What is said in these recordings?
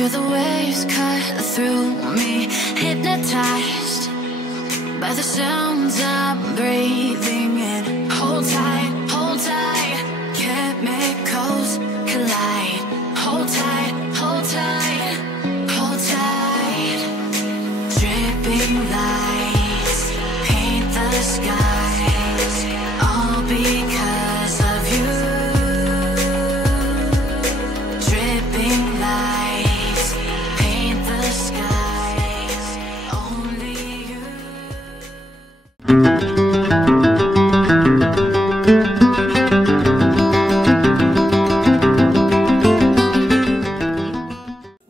Feel the waves cut through me, hypnotized by the sounds I'm breathing in. Hold tight, chemicals collide. Hold tight, hold tight, hold tight. Dripping lights paint the skies, all because of you. Dripping lights paint the skies, only you.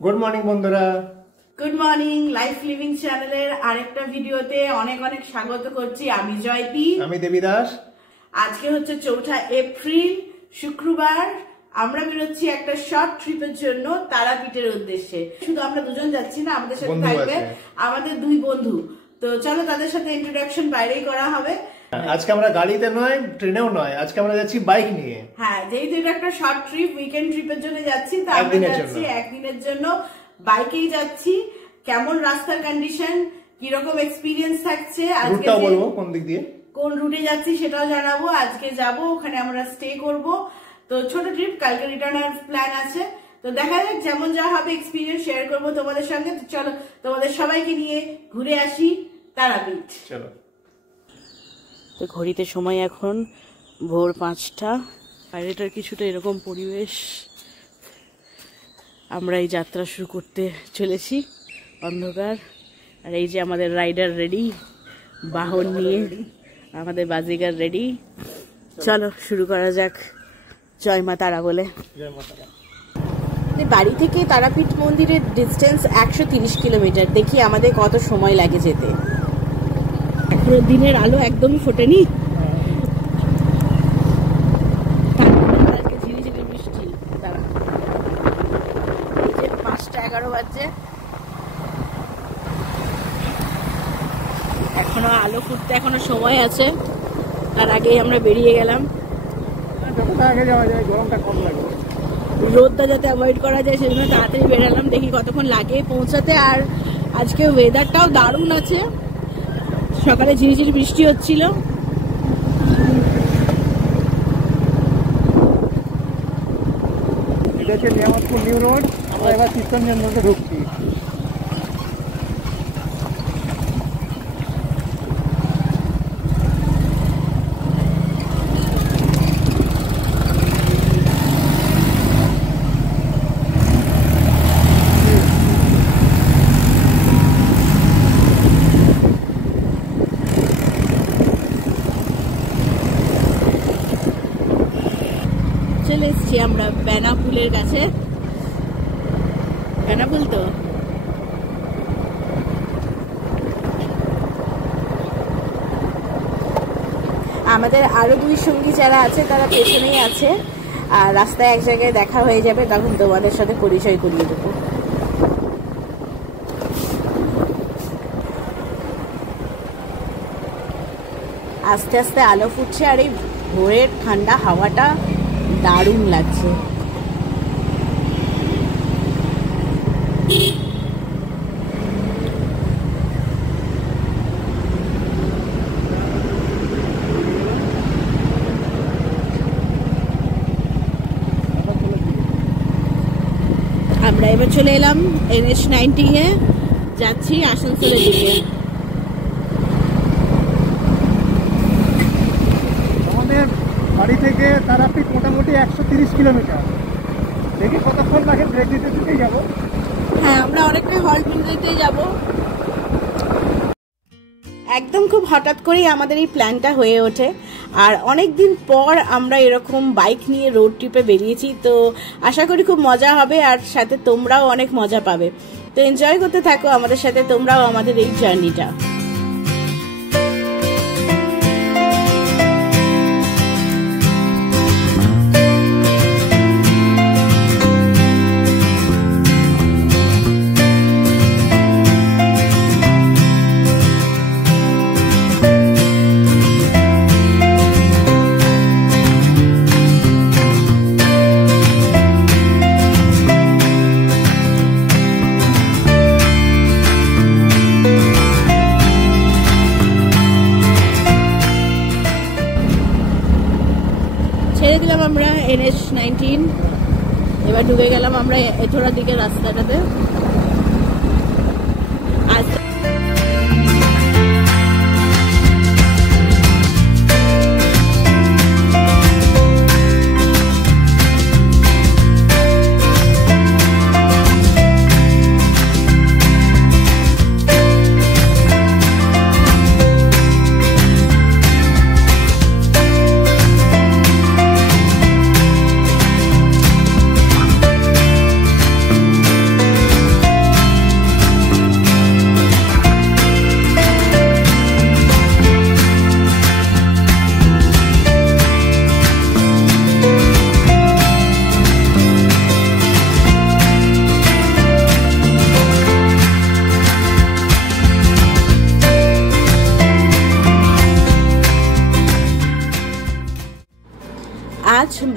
Good morning বন্ধুরা, good morning. Life living চ্যানেলের আরেকটা ভিডিওতে অনেক অনেক স্বাগত করছি। আমি জয়তি, আমি দেবীদাস। আজকে হচ্ছে 4 এপ্রিল, শুক্রবার। আমরা বেরোচ্ছি একটা শর্ট ট্রিপের জন্য তারাপীঠের উদ্দেশ্যে। শুধু আমরা দুজন যাচ্ছি না, আমাদের সাথে থাকবে আমাদের 2 বন্ধু। তো চলো তাদের সাথে ইন্ট্রোডাকশন বাইরেই করা হবে। আজকে আমরা গাড়িতে নয়, ট্রেনেও নয়, আজকে আমরা যাচ্ছি বাইক নিয়ে। হ্যাঁ, যেহেতু এটা একটা শর্ট ট্রিপ, উইকেন্ড ট্রিপের জন্য যাচ্ছি, তো আমরা যাচ্ছি একদিনের জন্য বাইকেই যাচ্ছি। কেমন রাস্তার কন্ডিশন, কিরকম এক্সপিরিয়েন্স থাকছে, আজকে বলবো কোন দিক দিয়ে কোন রুটে যাচ্ছি সেটাও জানাবো। আজকে যাব, ওখানে আমরা স্টে করব। তো ছোট ট্রিপ, কালকে রিটার্নের প্ল্যান আছে। তো দেখা যাক, যেমন যা হবে এক্সপিরিয়েন্স শেয়ার করবো তোমাদের সঙ্গে। তো চলো তোমাদের সবাইকে নিয়ে ঘুরে আসি তারাপীঠ। চলো। তো ঘড়িতে সময় এখন ভোর 5টা। বাইরেটার কিছুটা এরকম পরিবেশ। আমরা এই যাত্রা শুরু করতে চলেছি। অন্ধকার, আর এই যে আমাদের রাইডার রেডি, বাহন নিয়ে আমাদের বাজিগার রেডি। চলো শুরু করা যাক। জয় মা তারা বলে। বাড়ি থেকে তারাপীঠ মন্দিরের ডিস্টেন্স 130 কিলোমিটার। দেখি আমাদের কত সময় লাগে যেতে। এখনো দিনের আলো একদমই ফোটেনি। ঝিরিঝিরি বৃষ্টি। দাঁড়া, 5:11 বাজছে, এখনো আলো ফুটতে এখনো সময় আছে। তার আগেই আমরা বেরিয়ে গেলাম। গরমটা কম লাগে, রোদটা যাতে অ্যাভয়েড করা যায় সেজন্য তাড়াতাড়ি বেরালাম। দেখি কতক্ষণ লাগে পৌঁছাতে। আর আজকে ওয়েদারটাও দারুণ আছে। সকালে ঝিরিঝিরি বৃষ্টি হচ্ছিল। এটা হচ্ছে নিয়ামতপুর নিউ রোড। আমরা এবার চিত্তরঞ্জন রোডে ঢুকছি। চলে এসছি আমরা বেনাপুলের কাছে। বেনাপুল তো আমাদের আরো 2 সঙ্গী যারা আছে তারা পেছনেই আছে। আর রাস্তায় এক জায়গায় দেখা হয়ে যাবে, তখন তোমাদের সাথে পরিচয় করিয়ে দেবো। আস্তে আস্তে আলো ফুটছে, আর এই ভোরের ঠান্ডা হাওয়াটা দারুণ লাগছে। আমরা এবার চলে এলাম NH-90 এ, যাচ্ছি আসানসোলের দিকে। বাড়ি থেকে তারাপীঠ মোটামুটি 130 কিলোমিটার। দেখি কতক্ষণ লাগে, ব্রেক দিতে দিতেই যাবো। হ্যাঁ, আমরা অনেকটাই হল্ট দিতে যাব। একদম খুব হঠাৎ করেই আমাদের এই প্ল্যানটা হয়ে ওঠে। আর অনেক দিন পর আমরা এরকম বাইক নিয়ে রোড ট্রিপে বেরিয়েছি। তো আশা করি খুব মজা হবে, আর সাথে তোমরাও অনেক মজা পাবে। তো এনজয় করতে থাকো আমাদের সাথে তোমরাও আমাদের এই জার্নিটা। -19। এবার ঢুকে গেলাম আমরা এথোড়ার দিকে রাস্তাটাতে। আজ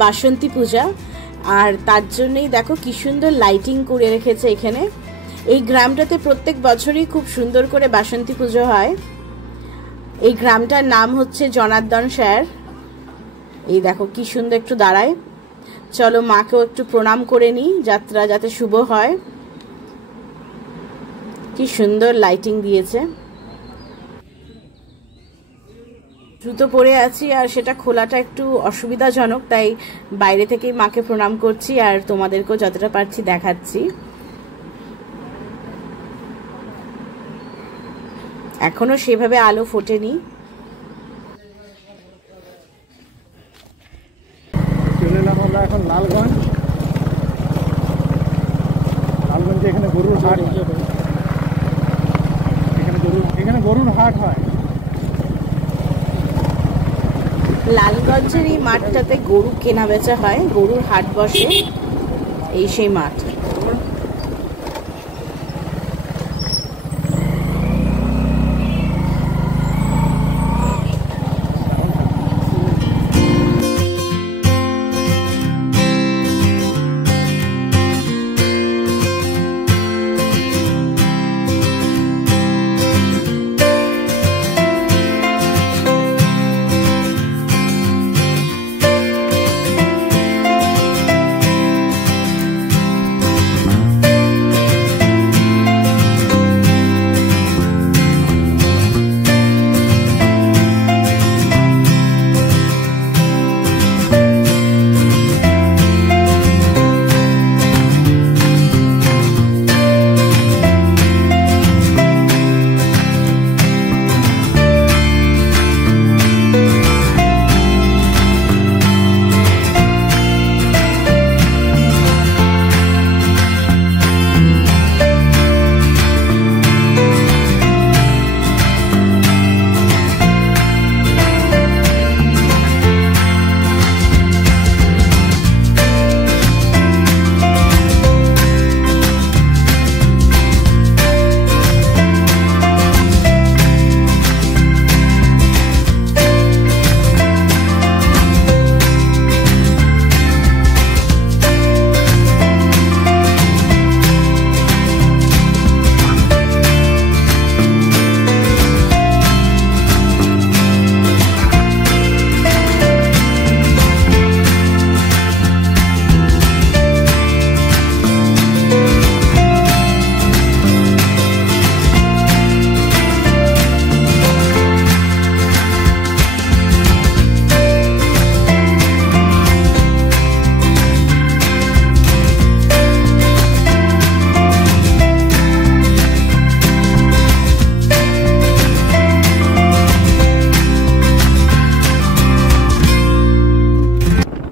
বাসন্তী পূজা, আর তার জন্যই দেখো কি সুন্দর লাইটিং করে রেখেছে এখানে। এই গ্রামটাতে প্রত্যেক বছরই খুব সুন্দর করে বাসন্তী পুজো হয়। এই গ্রামটার নাম হচ্ছে জনার্দন স্যার। এই দেখো কি সুন্দর, একটু দাঁড়ায়। চলো মাকেও একটু প্রণাম করে নিই, যাত্রা যাতে শুভ হয়। কি সুন্দর লাইটিং দিয়েছে। জুতো পরে আছি আর সেটা খোলাটা একটু অসুবিধাজনক, তাই বাইরে থেকেই মাকে প্রণাম করছি আর তোমাদেরকেও যতটা পারছি দেখাচ্ছি। এখনো সেভাবে আলো ফোটেনি। চলে এলাম আমরা এখন লালগঞ্জ। লালগঞ্জে এখানে গরুর হাট, এখানে গরুর হাট হয়। লালগঞ্জের এই মাঠটাতে গরু কেনা বেচা হয়, গরুর হাট বসে, এই সেই মাঠ।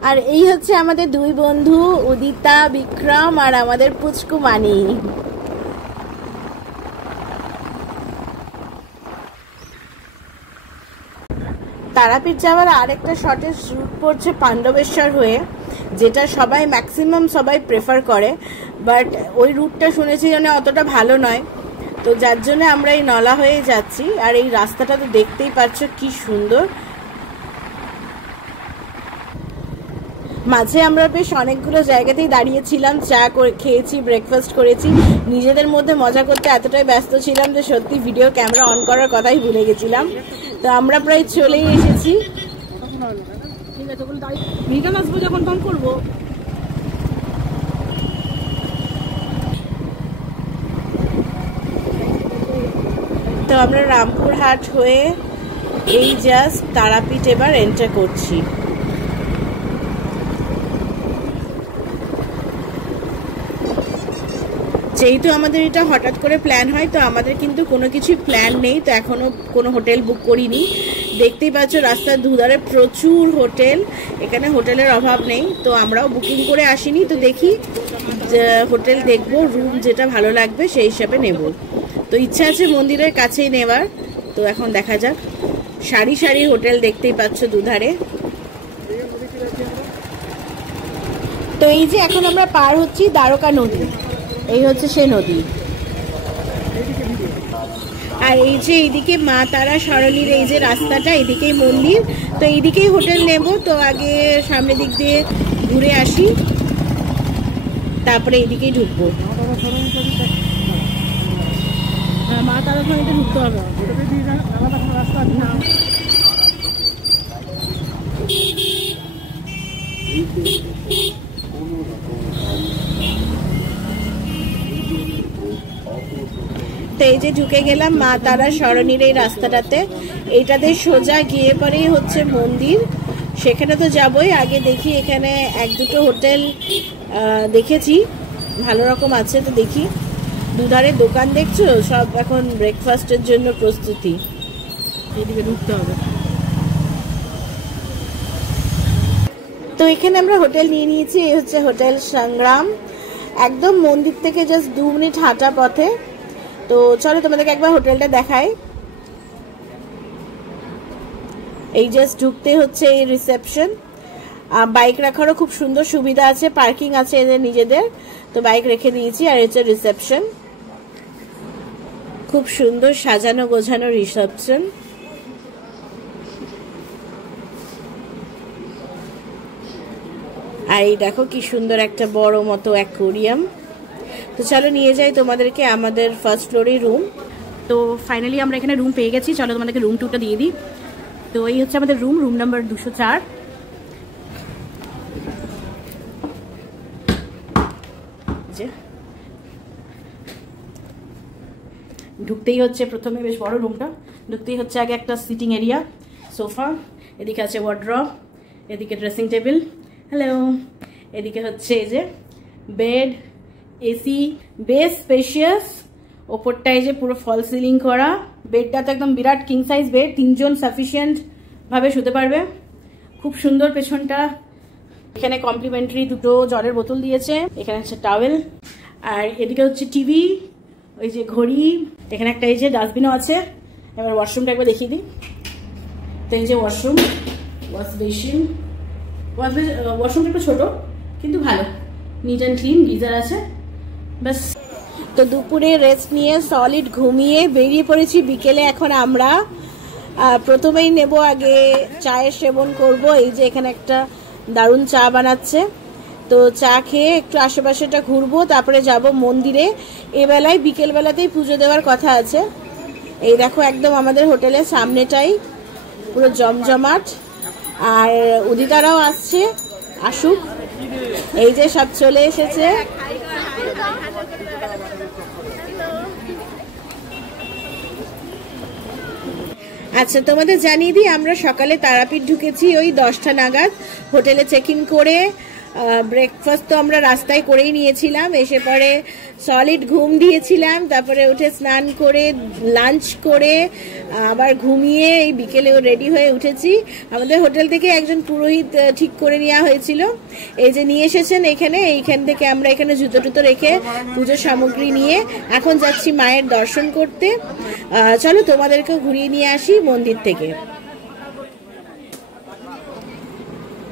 আর এই হচ্ছে আমাদের দুই বন্ধু উদিতা, বিক্রম আর আমাদের পুচকু মানি। তারাপীঠ যাওয়ার আরেকটা শর্টেজ রুট পড়ছে পাণ্ডবেশ্বর হয়ে, যেটা সবাই ম্যাক্সিমাম সবাই প্রেফার করে, বাট ওই রুটটা শুনেছি যেন অতটা ভালো নয়, তো যার জন্য আমরা এই নলা হয়ে যাচ্ছি। আর এই রাস্তাটা তো দেখতেই পাচ্ছ কি সুন্দর। মাঝে আমরা বেশ অনেকগুলো জায়গাতেই দাঁড়িয়েছিলাম, চা খেয়েছি, ব্রেকফাস্ট করেছি, নিজেদের মধ্যে মজা করতে এতটাই ব্যস্ত ছিলাম যে সত্যি ভিডিও ক্যামেরা অন করার কথাই ভুলে গেছিলাম। তো আমরা প্রায় চলেই এসেছি। ঠিক আছে, ওগুলো দাঁড়িয়ে রিটার্ন আসবো যখন ফোন করবো। তো আমরা রামপুরহাট হয়ে এই জাস্ট তারাপীঠ এবার এন্টার করছি। যেহেতু আমাদের এটা হঠাৎ করে প্ল্যান হয়, তো আমাদের কিন্তু কোনো কিছু প্ল্যান নেই, তো এখনো কোনো হোটেল বুক করিনি। দেখতেই পাচ্ছ রাস্তার দুধারে প্রচুর হোটেল, এখানে হোটেলের অভাব নেই। তো আমরাও বুকিং করে আসিনি, তো দেখি হোটেল দেখবো, রুম যেটা ভালো লাগবে সেই হিসাবে নেব। তো ইচ্ছা আছে মন্দিরের কাছেই নেওয়ার, তো এখন দেখা যাক। সারি সারি হোটেল দেখতেই পাচ্ছ দুধারে। তো এই যে এখন আমরা পার হচ্ছি দ্বারকা নদী, এই হচ্ছে সেই নদী। আর এই যে এইদিকে মা তারা সরণির এই যে রাস্তাটা, এইদিকেই মন্দির, তো এইদিকেই হোটেল নেব। তো আগে সামনের দিক দিয়ে ঘুরে আসি, তারপরে এইদিকেই ঢুকবো। হ্যাঁ, মা তারা সরণিতে ঢুকতে হবে। তো এই যে ঢুকে গেলাম মা তারা সরণির এই রাস্তাটাতে, এইটাতে সোজা গিয়ে পরেই হচ্ছে মন্দির, সেখানে তো যাবই। আগে দেখি এখানে এক দুটো হোটেল দেখেছি ভালো রকম আছে, তো দেখি। দুধারে দোকান দেখছো, সব এখন ব্রেকফাস্টের জন্য প্রস্তুতি। এদিকে ঢুকতে হবে। তো এখানে আমরা হোটেল নিয়ে নিয়েছি, এই হচ্ছে হোটেল সংগ্রাম, একদম মন্দির থেকে জাস্ট 2 মিনিট হাঁটা পথে। তো চলো তোমাদেরকে একবার হোটেলটা দেখাই। এই জাস্ট ঢুকতে হচ্ছে এই রিসেপশন। বাইক রাখারও খুব সুন্দর সুবিধা আছে, পার্কিং আছে এদের নিজেদের, তো বাইক রেখে দিয়েছি। আর হচ্ছে রিসেপশন, খুব সুন্দর সাজানো গোছানো রিসেপশন। আর এই দেখো কি সুন্দর একটা বড় মতো অ্যাকোয়ারিয়াম। তো চলো নিয়ে যাই তোমাদেরকে আমাদের ফার্স্ট ফ্লোরে রুম। তো ফাইনালি আমরা এখানে রুম পেয়ে গেছি, চলো তোমাদেরকে রুম টুরটা দিয়ে দিই। তো এই হচ্ছে আমাদের রুম, রুম নাম্বার 204। ঢুকতেই হচ্ছে প্রথমে বেশ বড় রুমটা, ঢুকতেই হচ্ছে আগে একটা সিটিং এরিয়া, সোফা, এদিকে আছে ওয়ার্ড্রপ, এদিকে ড্রেসিং টেবিল, হ্যালো, এদিকে হচ্ছে এই যে বেড, এসি, বেশ স্পেশিয়াস, ওপরটায় যে পুরো ফল সিলিং করা। বেডটা তো একদম বিরাট কিং সাইজ বেড, 3 জন সাফিসিয়েন্ট ভাবে শুতে পারবে। খুব সুন্দর পেছনটা। এখানে কমপ্লিমেন্টারি 2টো জলের বোতল দিয়েছে, এখানে হচ্ছে টাওয়েল, আর এদিকে হচ্ছে টিভি, ওই যে ঘড়ি, এখানে একটা এই যে ডাস্টবিনও আছে। এবার ওয়াশরুমটা একবার দেখিয়ে দিই। তো এই যে ওয়াশরুম, ওয়াশ বেসিন, ওয়াশরুমটা একটু ছোট কিন্তু ভালো, নিট অ্যান্ড ক্লিন, গিজার আছে, ব্যাস। তো দুপুরে রেস্ট নিয়ে সলিড ঘুমিয়ে বেরিয়ে পড়েছি বিকেলে। এখন আমরা প্রথমেই নেব আগে চায়ের সেবন করব। এই যে এখানে একটা দারুণ চা বানাচ্ছে, তো চা খেয়ে একটু আশেপাশেটা ঘুরবো, তারপরে যাব মন্দিরে। এবেলায় বিকেলবেলাতেই পুজো দেওয়ার কথা আছে। এই দেখো একদম আমাদের হোটেলের সামনেটাই পুরো জমজমাট। আর উদিতারাও আসছে, আসুক, এই যে সব চলে এসেছে। আচ্ছা তোমাদের জানিয়ে দিই, আমরা সকালে তারাপীঠ ঢুকেছি ওই 10টা নাগাদ। হোটেলে চেক ইন করে ব্রেকফাস্ট তো আমরা রাস্তায় করেই নিয়েছিলাম, এসে পরে সলিড ঘুম দিয়েছিলাম, তারপরে উঠে স্নান করে লাঞ্চ করে আবার ঘুমিয়ে এই বিকেলেও রেডি হয়ে উঠেছি। আমাদের হোটেল থেকে একজন পুরোহিত ঠিক করে নেওয়া হয়েছিল, এই যে নিয়ে এসেছেন এখানে। এইখান থেকে আমরা এখানে জুতো টুতো রেখে পুজোর সামগ্রী নিয়ে এখন যাচ্ছি মায়ের দর্শন করতে। চলো তোমাদেরকেও ঘুরিয়ে নিয়ে আসি মন্দির থেকে।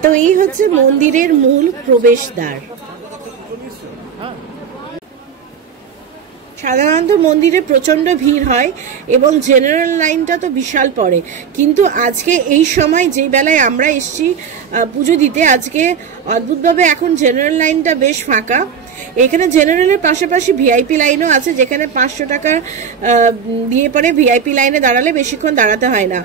তো এই হচ্ছে মন্দিরের মূল প্রবেশদ্বার। সাধারণত মন্দিরে প্রচন্ড ভিড় হয় এবং জেনারেল লাইনটা তো বিশাল পড়ে, কিন্তু আজকে এই সময় যেই বেলায় আমরা এসছি পুজো দিতে, আজকে অদ্ভুতভাবে এখন জেনারেল লাইনটা বেশ ফাঁকা। এখানে জেনারেলের পাশাপাশি ভিআইপি লাইনও আছে, যেখানে 500 টাকা দিয়ে পরে ভিআইপি লাইনে দাঁড়ালে বেশিক্ষণ দাঁড়াতে হয় না।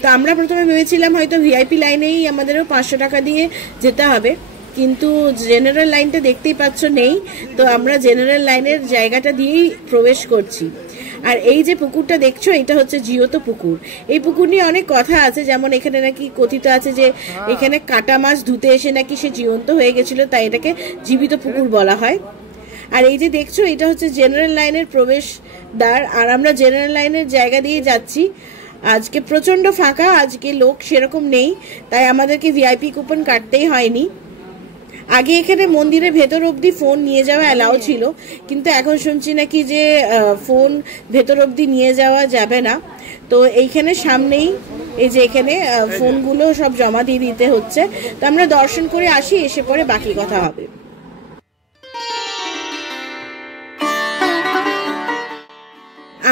তো আমরা প্রথমে ভেবেছিলাম হয়তো ভিআইপি লাইনেই আমাদেরও 500 টাকা দিয়ে যেতে হবে, কিন্তু জেনারেল লাইনটা দেখতেই পাচ্ছ নেই, তো আমরা জেনারেল লাইনের জায়গাটা দিয়েই প্রবেশ করছি। আর এই যে পুকুরটা দেখছো, এটা হচ্ছে জীবত পুকুর। এই পুকুর নিয়ে অনেক কথা আছে, যেমন এখানে নাকি কথিত আছে যে এখানে কাটা মাছ ধুতে এসে নাকি সে জীবন্ত হয়ে গেছিল, তাই এটাকে জীবিত পুকুর বলা হয়। আর এই যে দেখছো, এটা হচ্ছে জেনারেল লাইনের প্রবেশদ্বার, আর আমরা জেনারেল লাইনের জায়গা দিয়ে যাচ্ছি। আজকে প্রচন্ড ফাঁকা, আজকে লোক সেরকম নেই, তাই আমাদেরকে ভিআইপি কুপন কাটতেই হয়নি। আগে এখানে মন্দিরের ভেতর অবধি ফোন নিয়ে যাওয়া অ্যালাউ ছিল, কিন্তু এখন শুনছি নাকি যে ফোন ভেতর অবধি নিয়ে যাওয়া যাবে না। তো এইখানে সামনেই এই যে এখানে ফোনগুলো সব জমা দিয়ে দিতে হচ্ছে। তো আমরা দর্শন করে আসি, এসে পরে বাকি কথা হবে।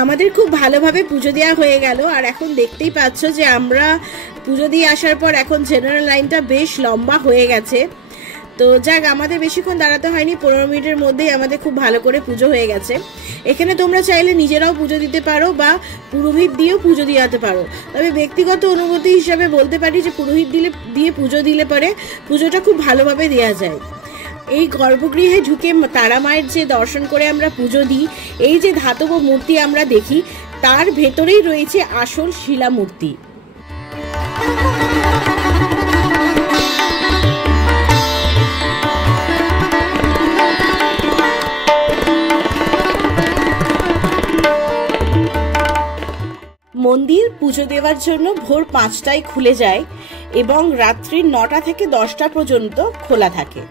আমাদের খুব ভালোভাবে পুজো দেওয়া হয়ে গেল, আর এখন দেখতেই পাচ্ছ যে আমরা পুজো দিয়ে আসার পর এখন জেনারেল লাইনটা বেশ লম্বা হয়ে গেছে। তো যাক, আমাদের বেশিক্ষণ দাঁড়াতে হয়নি, 15 মিনিটের মধ্যেই আমাদের খুব ভালো করে পুজো হয়ে গেছে। এখানে তোমরা চাইলে নিজেরাও পুজো দিতে পারো বা পুরোহিত দিয়েও পুজো দিতে পারো, তবে ব্যক্তিগত অনুভূতি হিসাবে বলতে পারি যে পুরোহিত দিয়ে পুজো দিলে পরে পুজোটা খুব ভালোভাবে দেওয়া যায়। এই গর্ভগৃহে ঢুকে তারা মায়ের যে দর্শন করে আমরা পুজো দিই, এই যে ধাতব মূর্তি আমরা দেখি, তার ভেতরেই রয়েছে আসল শিলা মূর্তি। মন্দির পুজো দেওয়ার জন্য ভোর 5টায় খুলে যায় এবং রাত্রি 9টা থেকে 10টা পর্যন্ত খোলা থাকে।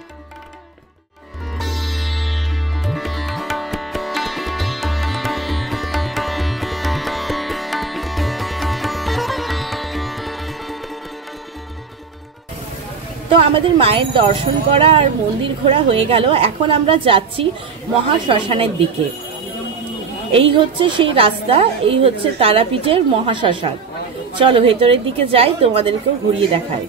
তো আমাদের মায়ের দর্শন করা আর মন্দির ঘোরা হয়ে গেল। এখন আমরা যাচ্ছি মহাশ্মশানের দিকে। এই হচ্ছে সেই রাস্তা, এই হচ্ছে তারাপীঠের মহাশ্মশান। চলো ভেতরের দিকে যাই, তোমাদেরকেও ঘুরিয়ে দেখাই।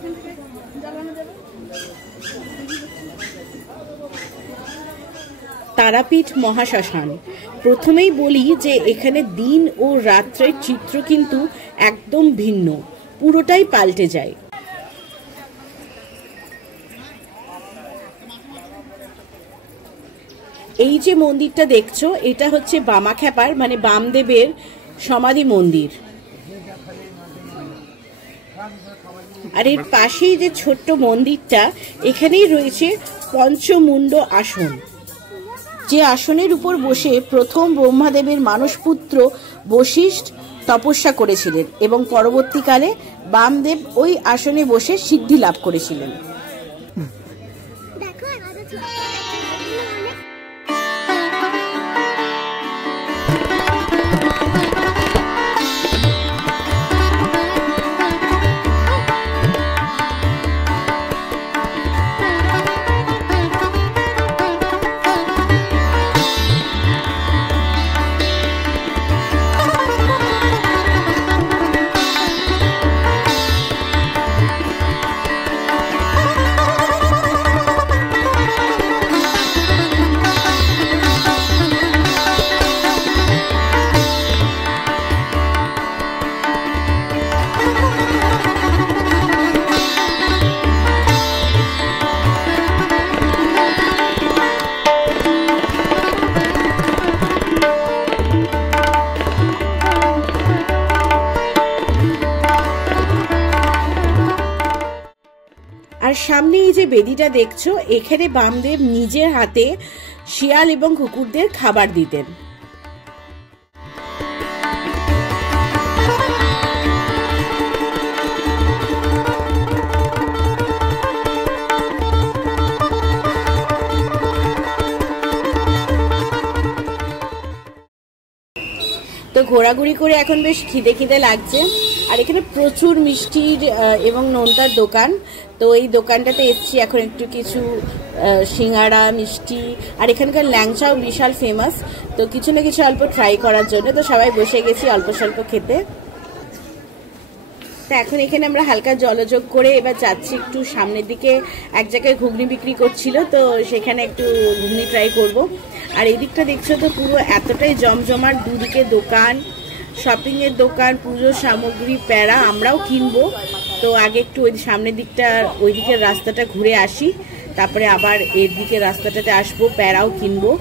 তারাপীঠ মহাশ্মশান। প্রথমেই বলি যে এখানে দিন ও রাত্রের চিত্র কিন্তু একদম ভিন্ন, পুরোটাই পাল্টে যায়। এই যে মন্দিরটা দেখছো, এটা হচ্ছে বামাখ্যাপার মানে বামদেবের সমাধি মন্দির। আর এর পাশেই যে ছোট্ট মন্দিরটা, এখানেই রয়েছে পঞ্চমুণ্ড আসন, যে আসনের উপর বসে প্রথম ব্রহ্মাদেবের মানসপুত্র বশিষ্ঠ তপস্যা করেছিলেন এবং পরবর্তীকালে বামদেব ওই আসনে বসে সিদ্ধি লাভ করেছিলেন। আর সামনে এই যে বেদিটা দেখছো, এখানে বামদেব নিজের হাতে শিয়াল এবং কুকুরদের খাবার দিতেন। তো ঘোরাঘুরি করে এখন বেশ খিদে খিদে লাগছে, আর এখানে প্রচুর মিষ্টির এবং নোনতার দোকান। তো এই দোকানটাতে এসছি এখন একটু কিছু সিঙ্গাড়া মিষ্টি, আর এখানকার ল্যাংচাও বিশাল ফেমাস, তো কিছু না কিছু অল্প ট্রাই করার জন্য। তো সবাই বসে গেছি অল্প স্বল্প খেতে। তো এখন এখানে আমরা হালকা জলযোগ করে এবার যাচ্ছি একটু সামনের দিকে। এক জায়গায় ঘুগনি বিক্রি করছিল, তো সেখানে একটু ঘুগনি ট্রাই করব। আর এই দিকটা দেখছো তো পুরো এতটাই জমজমাট, দুদিকে দোকান, শপিং এর দোকান, পুজোর সামগ্রী, প্যারা আমরাও কিনবো। তো আগে একটু ওই সামনের দিকটা, ওই দিকের রাস্তাটা ঘুরে আসি, তারপরে আবার এর দিকের রাস্তাটাতে আসবো, প্যারাও কিনবো।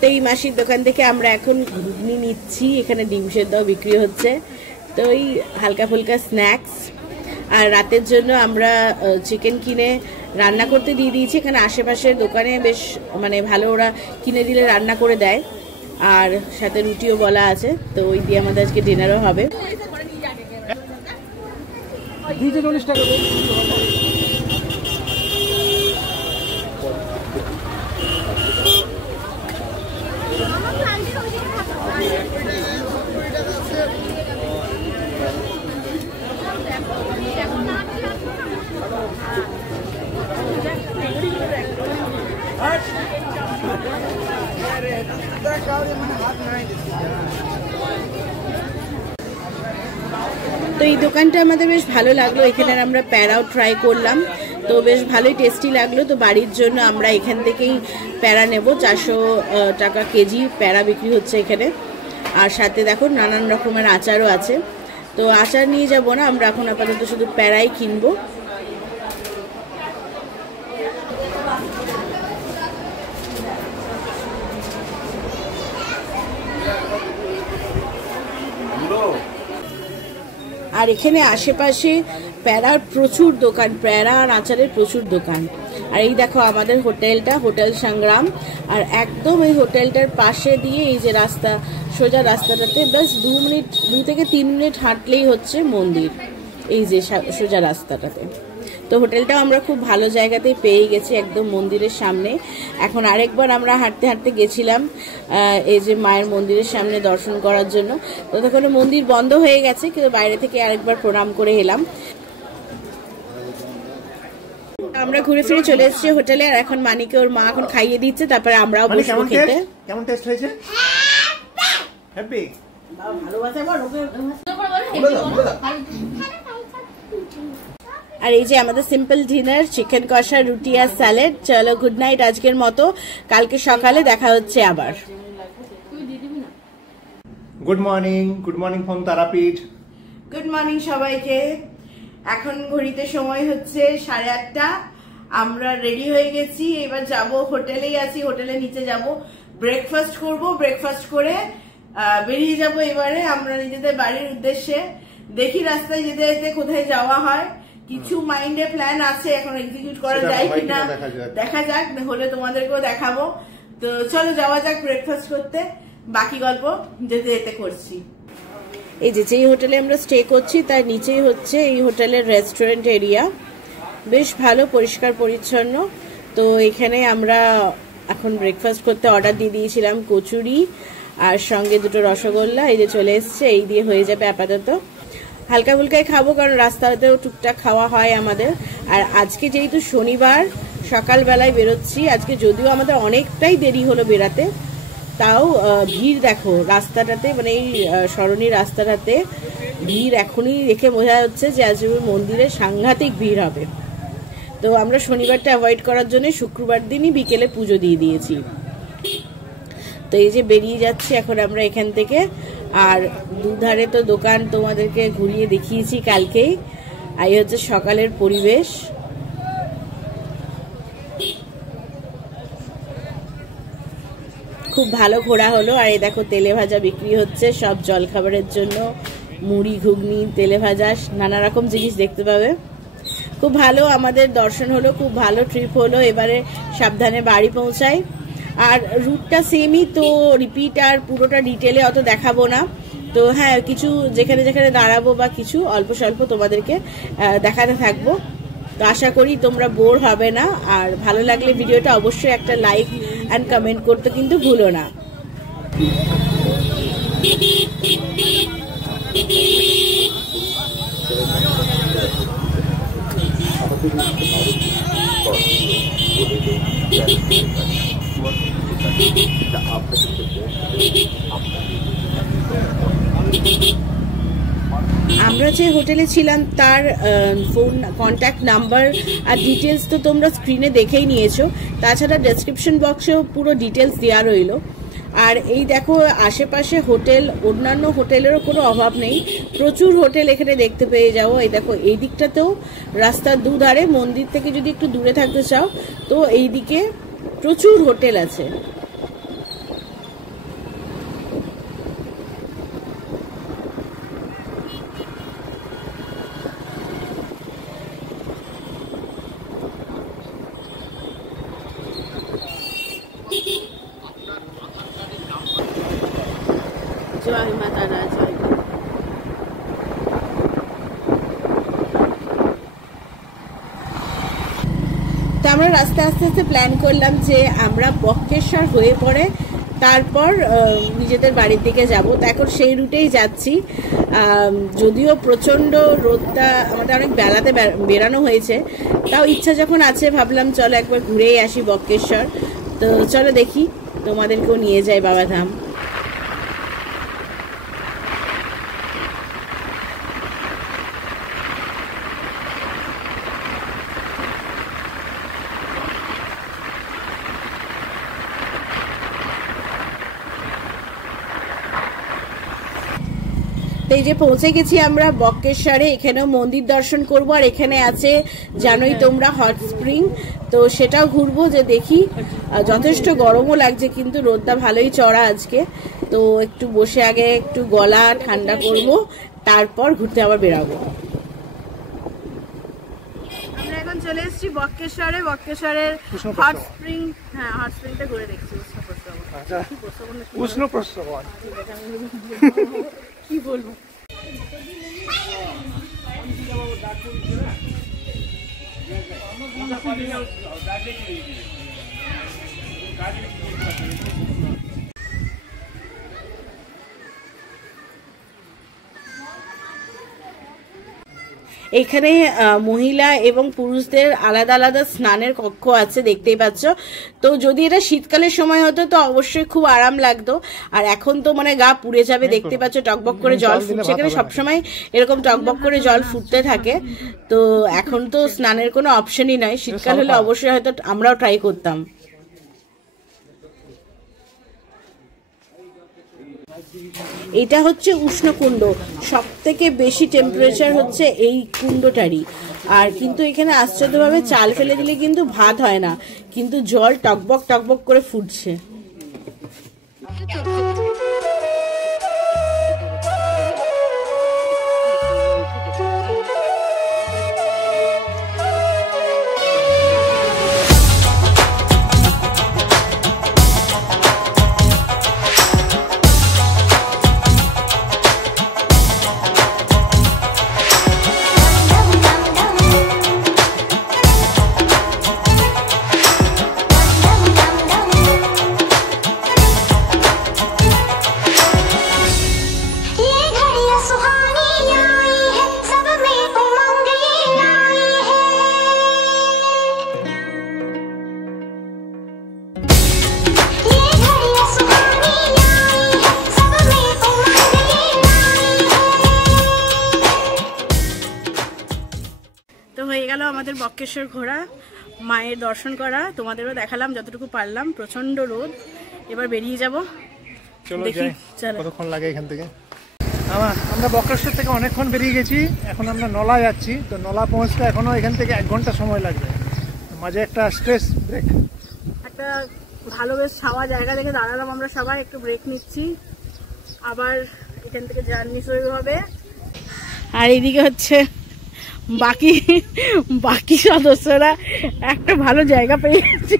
তো এই মাসির দোকান থেকে আমরা এখন ঘুগনি নিচ্ছি, এখানে ডিম সেদ্ধ বিক্রি হচ্ছে। তো এই হালকা ফুলকা স্ন্যাক্স। আর রাতের জন্য আমরা চিকেন কিনে রান্না করতে দিয়ে দিয়েছি। এখানে আশেপাশের দোকানে বেশ মানে ভালো, ওরা কিনে দিলে রান্না করে দেয়, আর সাথে রুটিও বলা আছে। তো ওই দিয়ে আমাদের আজকে ডিনারও হবে। তো এই দোকানটা আমাদের বেশ ভালো লাগলো। এখানে আমরা প্যারাও ট্রাই করলাম, তো বেশ ভালোই টেস্টি লাগলো। তো বাড়ির জন্য আমরা এখান থেকেই প্যারা নেব। 400 টাকা কেজি প্যারা বিক্রি হচ্ছে এখানে। আর সাথে দেখো নানান রকমের আচারও আছে। তো আচার নিয়ে যাব না, আমরা এখন আপাতত শুধু প্যারাই কিনবো। আর এখানে আশেপাশে প্যারার প্রচুর দোকান, প্যারা আর আচারের প্রচুর দোকান। আর এই দেখো আমাদের হোটেলটা, হোটেল সংগ্রাম। আর একদম এই হোটেলটার পাশে দিয়ে এই যে রাস্তা, সোজা রাস্তাটাতে বাস 2 থেকে 3 মিনিট হাঁটলেই হচ্ছে মন্দির, এই যে সোজা রাস্তাটাতে। তো হোটেলটাও আমরা খুব ভালো জায়গাতেই পেয়ে গেছি, একদম মন্দিরের সামনে। এখন আরেকবার আমরা হাঁটতে হাঁটতে গেছিলাম এই যে মায়ের মন্দিরের সামনে দর্শন করার জন্য। তো তখন মন্দির বন্ধ হয়ে গেছে, কিন্তু বাইরে থেকে আরেকবার প্রণাম করে এলাম। আমরা ঘুরে ফিরে চলে এসেছি হোটেলে। আর এখন মানিকে ওর মা এখন খাইয়ে দিচ্ছে, তারপরে আমরাও বসবো খেতে। কেমন টেস্ট হয়েছে? হ্যাপি? ভালোবাসা বল ওকে। আর এই যে আমাদের সিম্পল ডিনার, চিকেন কষা, রুটি আর স্যালাড। চলো গুড নাইট আজকের মতো, কালকে সকালে দেখা হচ্ছে আবার। Good morning from Tarapith. Good morning সবাইকে। এখন ঘড়িতে সময় হচ্ছে 8:30। আমরা রেডি হয়ে গেছি, এবার যাব হোটেলেই আছি, হোটেলে নিচে যাব, ব্রেকফাস্ট করব। ব্রেকফাস্ট করে বেরিয়ে যাব এবারে আমরা নিজেদের বাড়ির উদ্দেশ্যে। দেখি রাস্তায় যেতে যেতে কোথায় যাওয়া হয়। কিছু মাইন্ডে প্ল্যান আছে, এখন এক্সিকিউট করা যায় কিনা দেখা যাক, হলে তোমাদেরকেও দেখাবো। তো চলো যাওয়া যাক ব্রেকফাস্ট করতে, বাকি গল্প যেতে যেতে করছি। এই যে যেই হোটেলে আমরা স্টে করছি তার নিচেই হচ্ছে এই হোটেলের রেস্টুরেন্ট এরিয়া, বেশ ভালো, পরিষ্কার পরিচ্ছন্ন। তো এখানে আমরা এখন ব্রেকফাস্ট করতে অর্ডার দিয়ে দিয়েছিলাম কচুরি আর সঙ্গে 2টো রসগোল্লা। এই যে চলে এসছে, এই দিয়ে হয়ে যাবে আপাতত। হালকা ফুলকাই খাবো, কারণ রাস্তাতেও টুকটাক খাওয়া হয় আমাদের। আর আজকে যেহেতু শনিবার, সকালবেলায় বেরোচ্ছি। আজকে যদিও আমাদের অনেকটাই দেরি হলো বেরাতে, তাও ভিড় দেখো রাস্তাটাতে, মানে এই সরণি রাস্তাটাতে ভিড় এখনই দেখে বোঝা যাচ্ছে যে আজ মন্দিরে সাংঘাতিক ভিড় হবে। তো আমরা শনিবারটা অ্যাভয়েড করার জন্য শুক্রবার দিনই বিকেলে পুজো দিয়ে দিয়েছি। তো এই যে বেরিয়ে যাচ্ছি এখন আমরা এখান থেকে। আর দুধারে তো দোকান তোমাদেরকে ঘুরিয়ে দেখিয়েছি কালকেই। এই হচ্ছে সকালের পরিবেশ। খুব ভালো ঘোরা হলো। আর এই দেখো তেলে ভাজা বিক্রি হচ্ছে, সব জলখাবারের জন্য, মুড়ি, ঘুগনি, তেলে ভাজা, নানা রকম জিনিস দেখতে পাবে। খুব ভালো আমাদের দর্শন হলো, খুব ভালো ট্রিপ হলো। এবারে সাবধানে বাড়ি পৌঁছাই। আর রুটটা সেমই, তো রিপিট আর পুরোটা ডিটেলে অত দেখাবো না। তো হ্যাঁ, কিছু যেখানে যেখানে দাঁড়াবো বা কিছু অল্প স্বল্প তোমাদেরকে দেখাতে থাকবো। তো আশা করি তোমরা বোর হবে না। আর ভালো লাগলে ভিডিওটা অবশ্যই একটা লাইক অ্যান্ড কমেন্ট করতে কিন্তু ভুলো না। হোটেলে ছিলাম তার ফোন কন্ট্যাক্ট নাম্বার আর ডিটেলস তো তোমরা স্ক্রিনে দেখেই নিয়েছো। তাছাড়া ডেসক্রিপশন বক্সেও পুরো ডিটেলস দেওয়া রইল। আর এই দেখো আশেপাশে হোটেল, অন্যান্য হোটেলেরও কোনো অভাব নেই, প্রচুর হোটেল এখানে দেখতে পেয়ে যাও। এই দেখো এই দিকটাতেও রাস্তার দুধারে, মন্দির থেকে যদি একটু দূরে থাকতে চাও তো এই দিকে প্রচুর হোটেল আছে। জয় মা তারা, জয়। তো আমরা আস্তে আস্তে প্ল্যান করলাম যে আমরা বক্রেশ্বর হয়ে পরে তারপর নিজেদের বাড়ির দিকে যাব। তো এখন সেই রুটেই যাচ্ছি। যদিও প্রচণ্ড রোদটা, আমাদের অনেক বেলাতে বেরানো হয়েছে, তাও ইচ্ছা যখন আছে ভাবলাম চলো একবার ঘুরেই আসি বক্রেশ্বর। তো চলো দেখি, তোমাদেরকেও নিয়ে যাই বাবাধাম। তো এই যে পৌঁছে গেছি আমরা বক্রেশ্বরে, এখানেও মন্দির দর্শন করব। আর এখানে আছে জানোই তোমরা হট স্প্রিং, তো সেটাও ঘুরবো। যে দেখি, যথেষ্ট গরমও লাগছে কিন্তু রোদটা ভালোই চড়া আজকে। তো একটু বসে আগে একটু গলা ঠান্ডা করব, তারপর ঘুরতে আবার বেরাবো। আমরা এখন চলে এসেছি বক্রেশ্বরে। বক্রেশ্বরের হট স্প্রিং, হ্যাঁ হট স্প্রিংটা ঘুরে দেখছি। উষ্ণ প্রস্রবণ কি বলবো। এখানে মহিলা এবং পুরুষদের আলাদা আলাদা স্নানের কক্ষ আছে, দেখতেই পাচ্ছ। তো যদি এটা শীতকালের সময় হতো তো অবশ্যই খুব আরাম লাগতো। আর এখন তো মানে গা পুড়ে যাবে, দেখতে পাচ্ছ টকবক করে জল ফুটছে। এখানে সবসময় এরকম টকবক করে জল ফুটতে থাকে। তো এখন তো স্নানের কোনো অপশনই নাই। শীতকাল হলে অবশ্যই হয়তো আমরাও ট্রাই করতাম। এটা হচ্ছে উষ্ণকুণ্ড, সব থেকে বেশি টেম্পারেচার হচ্ছে এই কুণ্ডটারই। আর কিন্তু এখানে আশ্চর্যভাবে চাল ফেলে দিলে কিন্তু ভাত হয় না, কিন্তু জল টকবক টকবক করে ফুটছে। আমাদের বক্রেশ্বর ঘোরা, মায়ের দর্শন করা, তোমাদেরও দেখালাম যতটুকু পারলাম। প্রচন্ড রোদ, এবার বেরিয়ে যাব। চলো যাই, কতক্ষণ লাগে এখান থেকে। আমরা বক্রেশ্বর থেকে অনেকক্ষণ বেরিয়ে গেছি, এখন আমরা নলা যাচ্ছি। তো নলা পৌঁছতে এখনো এখান থেকে 1 ঘন্টা সময় লাগবে। মাঝে একটা স্ট্রেস ব্রেক, একটা ভালো বেশ ছাওয়া জায়গা দেখে দাঁড়ালাম আমরা সবাই, একটু ব্রেক নিচ্ছি। আবার এখান থেকে জার্নি শুরু হবে। আর এইদিকে হচ্ছে বাকি সদস্যরা একটা ভালো জায়গা পেয়ে গেছে।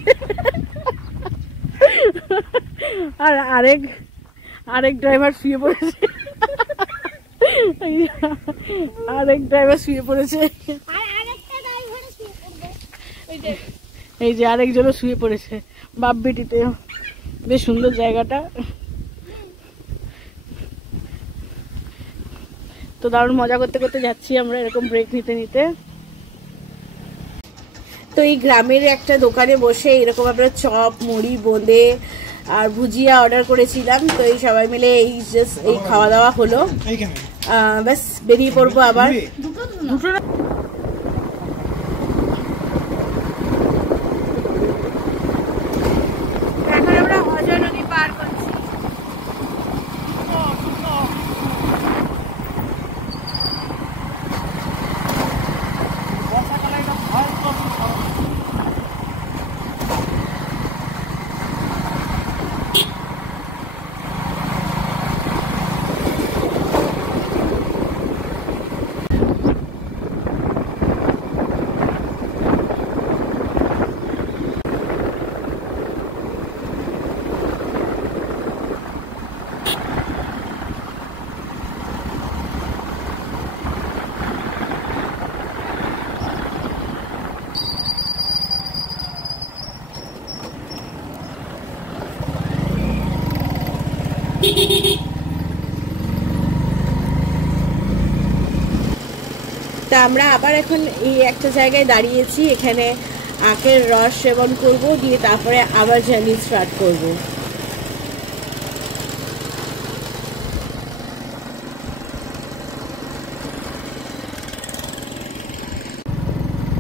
আর আরেক ড্রাইভার শুয়ে পড়েছে। এই যে আরেকজনও শুয়ে পড়েছে বাপ বেটিতে। বেশ সুন্দর জায়গাটা, তো দারুণ মজা করতে করতে যাচ্ছি আমরা এরকম ব্রেক নিতে নিতে। তো এই গ্রামের একটা দোকানে বসে এরকম আমরা চপ, মুড়ি, বোঁদে আর ভুজিয়া অর্ডার করেছিলাম। তো এই সবাই মিলে এই খাওয়া দাওয়া হলো। ব্যাস বেরিয়ে পড়বো আবার। দুটো এখন আমরা অজয় নদী পার করছি। তা আমরা আবার এখন এই একটা জায়গায় দাঁড়িয়েছি, এখানে আখের রস সেবন করব, দিয়ে তারপরে আবার জার্নি স্টার্ট করব।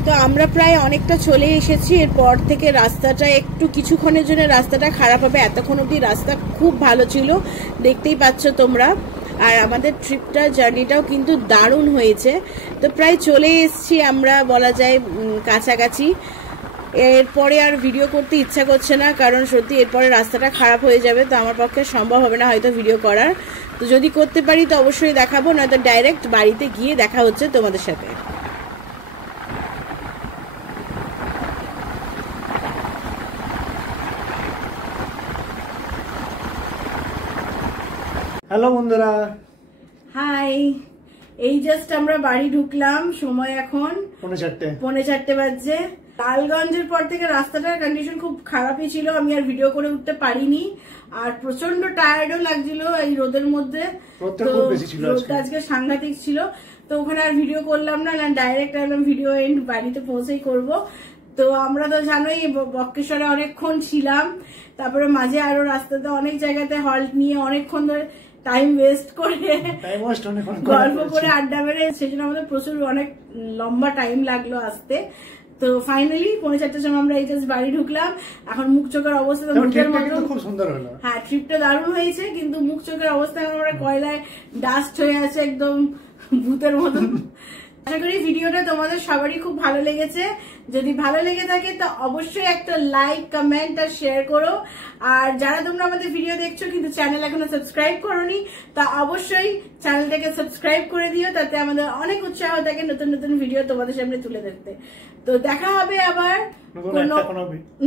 তো আমরা প্রায় অনেকটা চলে এসেছি। এরপর থেকে রাস্তাটা একটু কিছুক্ষণের জন্য রাস্তাটা খারাপ হবে, এতক্ষণ অবধি রাস্তা খুব ভালো ছিল, দেখতেই পাচ্ছ তোমরা। আর আমাদের ট্রিপটা জার্নিটাও কিন্তু দারুণ হয়েছে। তো প্রায় চলে এসেছি আমরা, বলা যায় কাছাকাছি। এরপরে আর ভিডিও করতে ইচ্ছা করছে না, কারণ সত্যি এরপরে রাস্তাটা খারাপ হয়ে যাবে, তো আমার পক্ষে সম্ভব হবে না হয়তো ভিডিও করার। তো যদি করতে পারি তো অবশ্যই দেখাবো, নয়তো ডাইরেক্ট বাড়িতে গিয়ে দেখা হচ্ছে তোমাদের সাথে। হ্যালো বন্ধুরা, হাই। এই জাস্ট আমরা বাড়ি ঢুকলাম, সময় এখন 4:45 বাজছে। লালগঞ্জের পর থেকে রাস্তাটার কন্ডিশন খুব খারাপই ছিল, আমি আর ভিডিও করে উঠতে পারিনি। আর প্রচন্ড টায়ার্ডও লাগছিল এই রোদের মধ্যে, রোদটা আজকে সাংঘাতিক ছিল। তো ওখানে আর ভিডিও করলাম না, ডাইরেক্ট একদম ভিডিও এন্ড বাড়িতে পৌঁছেই করব। তো আমরা তো জানোই বক্রেশ্বরে অনেকক্ষণ ছিলাম, তারপরে মাঝে আরো রাস্তাতে অনেক জায়গাতে হল্ট নিয়ে অনেকক্ষণ ধরে টাইম ওয়েস্ট করে গল্প করে আড্ডা মেরে, সেজন্য আমাদের প্রচুর অনেক লম্বা টাইম লাগলো আসতে। তো ফাইনালি 4:45 সময় আমরা এই জাস্ট বাড়ি ঢুকলাম। এখন মুখ চোখের অবস্থা তো মুখের মতো খুব সুন্দর হলো। হ্যাঁ, ট্রিপটা দারুণ হয়েছে, কিন্তু মুখ চোখের অবস্থা এখন আমরা কয়লায় ডাস্ট হয়ে আছে একদম ভূতের মতো। আশা করি ভিডিওটা তোমাদের সবারই খুব ভালো লেগেছে। যদি ভালো লেগে থাকে তো অবশ্যই একটা লাইক, কমেন্ট আর শেয়ার করো। আর যারা তোমরা আমাদের ভিডিও দেখছো কিন্তু চ্যানেল এখনো সাবস্ক্রাইব করোনি, তা অবশ্যই চ্যানেলটাকে সাবস্ক্রাইব করে দিও, তাতে আমাদের অনেক উৎসাহ থাকে নতুন নতুন ভিডিও তোমাদের সামনে তুলে ধরতে। তো দেখা হবে আবার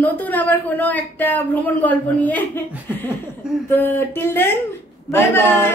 নতুন আবার কোনো একটা ভ্রমণ গল্প নিয়ে। তো টিল দেন, বাই বাই।